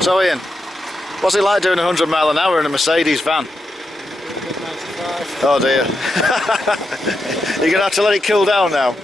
So Ian, what's it like doing 100 mile an hour in a Mercedes van? Oh dear. You're going to have to let it cool down now.